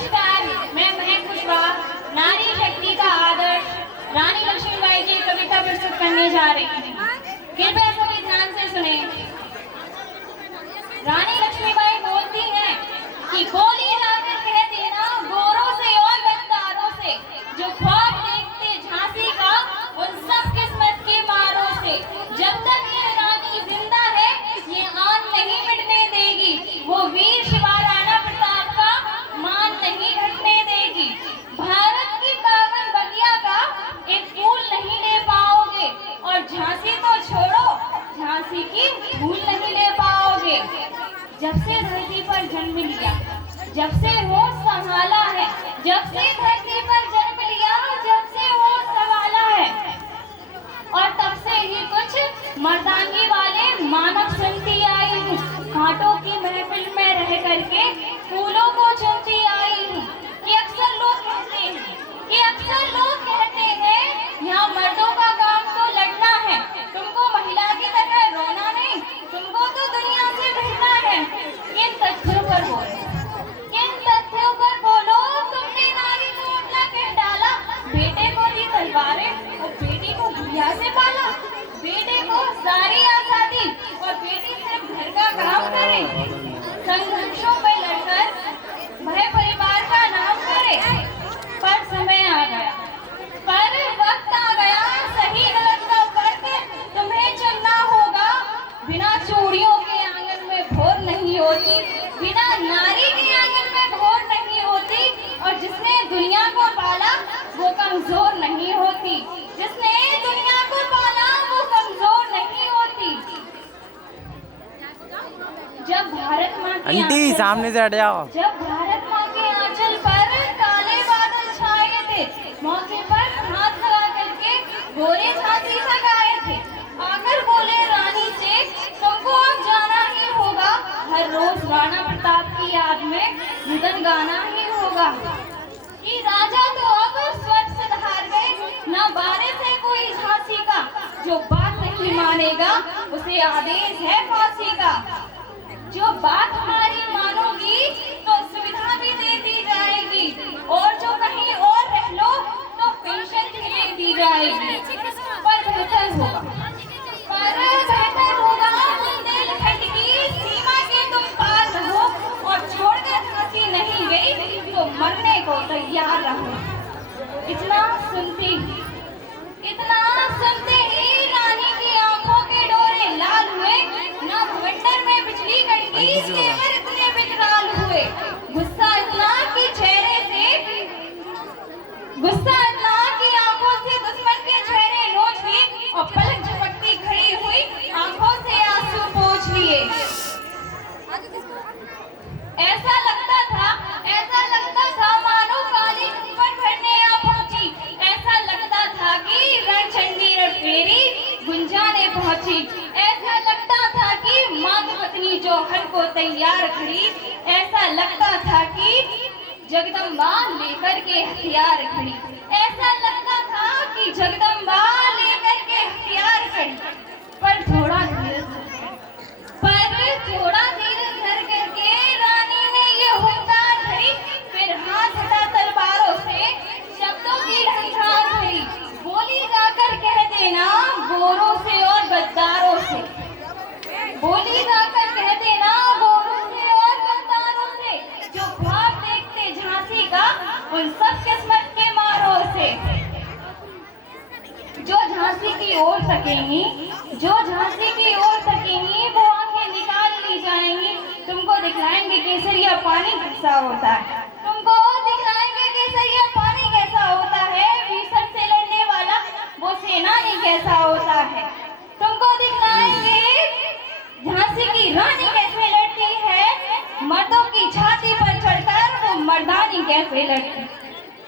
नमस्कार, मैं महक कुशवाहा नारी शक्ति का आदर्श रानी लक्ष्मीबाई की कविता प्रस्तुत करने जा रही हूँ। कृपया सभी ध्यान से सुने। रानी लक्ष्मीबाई बोलती हैं कि गोली लाकर कह देना गोरों से और गद्दारों से, जो ख्वाब देखते झांसी का उन सब किस्मत के मारों से। जब तक ये रानी जिंदा है ये आन नहीं मिटने देगी, वो वीर शिवा राणा प्रताप का मान नहीं घटने देगी। भारत की पावन बगिया का एक फूल नहीं ले पाओगे, और झांसी तो छोड़ो झांसी की धूल नहीं ले पाओगे। जब से धरती पर जन्म लिया, जब से होश संभाला है, जब से धरती पर जन्म लिया, जब से होश संभाला है, और तब से ही कुछ मर्दानगी वाले मानव सुनती आई हूँ। घाटों की महफिल में रह करके फूलों को चुनती आई हूँ। कि अक्सर लोग कहते हैं यहाँ मर्दों का काम तो लड़ना है, तुमको महिला की तरह रोना नहीं, तुमको तो दुनिया से भिड़ना है। इन तथ्यों पर बोलो, तुमने नारी को अपना कह डाला। बेटे को दी तलवारें और बेटी को गुड़िया से पाला। बेटे को सारी आजादी और बेटी सिर्फ घर का काम करे। संघर्षों में लड़कर वह परिवार का नाम करे। पर समय आ गया, पर वक्त आ गया, सही गलत का फर्क तुम्हें चुनना होगा। बिना चूड़ियों के आंगन में भोर नहीं होती, बिना नारी के आंगन में भोर नहीं होती। और जिसने दुनिया को पाला वो कमजोर नहीं होती, जिसने दुनिया को पाला वो कमजोर नहीं होती। जब भारत माँ के आंटी सामने से हट जाओ। जब भारत माँ के आंचल पर काले बादल छाए थे, मौके पर हाथ लगा करके गोरे झांसी तक आए थे। आकर बोले रानी से तुमको अब जाना ही होगा, हर रोज राणा प्रताप की याद में भजन गाना ही होगा। कि राजा तो अब स्वर्ग से धार गए, न बारिश है कोई झांसी का। जो बात नहीं मानेगा उसे आदेश है फांसी का। जो बात हमारी मानोगी तो सुविधा भी दे दी जाएगी, और जो कहीं और रह लो तो पेंशन भी दे दी जाएगी। पर बेहतर होगा बुंदेलखंड की सीमा के तुम पार रहो, और छोड़कर झांसी नहीं गई तो मरने को तैयार रहो। इतना सुनते ही रानी की आंखों के डोरे लाल हुए। ना भवंडर में बिजली कड़की, तेवर इतने विकराल हुए। गुस्सा इतना कि आंखों से दुश्मन के चेहरे नोच लिए, और पलक झपकती खड़ी हुई आंखों से आंसू पोंछ लिए। ऐसा लगता था मानो काली पर भरने आ पहुंची। ऐसा लगता था कि रणचंडी फेरी गुंजाने पहुंची। ऐसा लगता था कि माता पत्नी जो हर को तैयार खड़ी। ऐसा लगता था कि जगदम्बा लेकर के हथियार खड़ी। ऐसा लगता था कि जगदम्बा लेकर के हथियार खड़ी। पर थोड़ा धीरे धर करके रानी ने ये हुंकार भरी, फिर हाथ हटा तलवारों से शब्दों की ढंढार भरी। बोली जाकर कह देना गोरों से और गद्दारों से, बोली जाकर कह देना गोरों से और गद्दारों से, जो ख्वाब देखते झांसी का उन सब किस्मत के मारों से। जो झांसी की ओर सकेंगी वो आंखें निकाल ली जाएंगी। तुमको दिखलाएंगे केसरिया पानी कैसा होता है, तुमको दिखलाएंगे केसरिया पानी कैसा होता है। भीषण से लड़ने वाला वो सेनानी कैसा होता है। तुमको दिखलाएंगे झांसी की रानी कैसे लड़ती है। मर्दों की छाती पर चढ़कर वो मर्दानी कैसे लड़ती,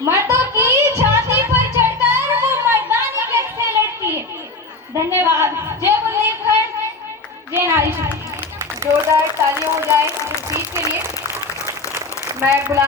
मर्दों की छाती पर चढ़कर वो मर्दानी कैसे लड़ती है। धन्यवाद। जय बुंदेलखंड, जय नारी शक्ति। जोरदार तालियां हो जाए इस स्पीच के लिए। मैं बुला